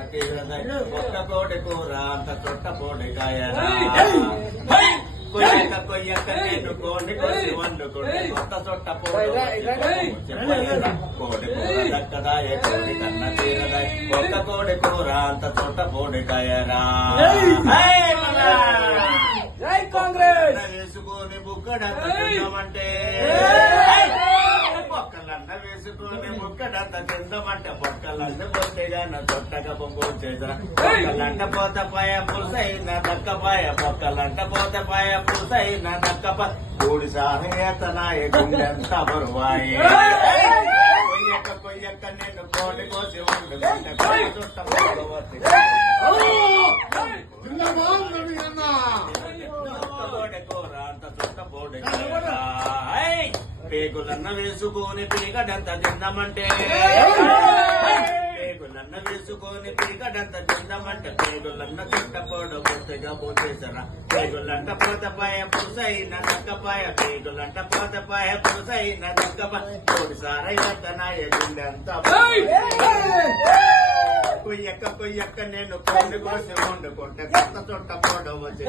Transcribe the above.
ఒక్క కోడి కూర అంత తొట్ట కోడి కాయరా కొయ్యక కొయ్యక నేను కోడి కొట్టి కొత్త తొట్ట కోడి అంత తొట్ట కోడి కాయరా కాంగ్రెస్! వేసుకొని బుక్కడంటే వేసుకొని బుక్కడంత తిందామంటే బొక్కలన్న బొట్టెగాన తొట్టగా బొంగు చేసిన బొక్కలంట పోత పాయ పులుసైన దక్కపాయ బొక్కలంట పోత పాయ పులుసైన దక్కప కూడి సారయేతనాయ గుండెంత బరువాయి కొయ్యక కొయ్యక నేను కోడి కోసి వండుకుంటే పేగులన్న వేసుకొని పీకడంత తిందామంటే. పేగులన్న వేసుకొని పీకడంత తిందామంటే పేగులన్న చుట్టపోడు కొత్తగా పోతేసరా పేగులంట పోతపాయ పురుసైన దక్కపాయ పేగులంట పోతపాయ పురుసైన దక్కపాయ కోడి సారయ్య గుండెంత కొయ్యక్క కొయ్యక్క నేను కోడి కోసి వండుకుంటే కొత్త చుట్ట పోడు వచ్చి